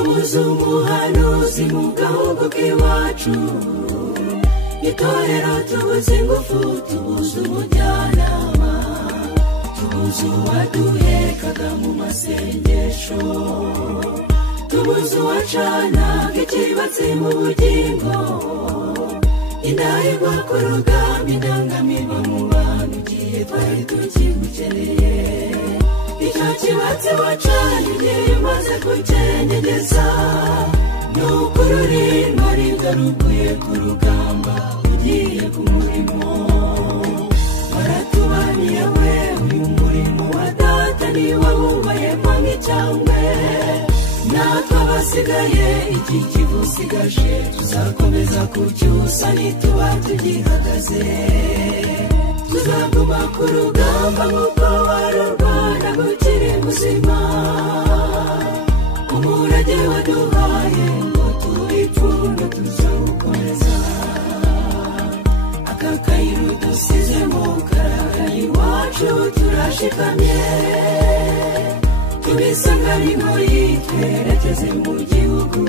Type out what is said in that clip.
tubuze umuhanuzi mu gahugu k'iwacu, itorero tubuze ingufu, tubuze umujyanama, tubuze uwaduhekaga mu masengesho, tubuze uwacana ikibatsi mu bugingo, indahirwa ku rugamba, indangamirwa mu bantu igihe twari tukigukeneye. Icyo kibatsi wacanye igihe umaze kucyenyegeza, nuko ururimo rugarukuye ku rugamba ugiye ku murimo. Waratubaniye we, uyu murimo wa data niwo wubayemo nk'icyangwe, natwe abasigaye iki kibusigaje tuzakomeza kucyusa nituba tugihagaze. Tuzaguma ku rugamba nk'uko warurwana gukiri muzima, umurage waduhaye ngo tubipfundo tuzawukomeza. Aka kayiro dusizemo karahari iwacu turashikamye, tubisanga b'inkoyi twerekeze mu gihugu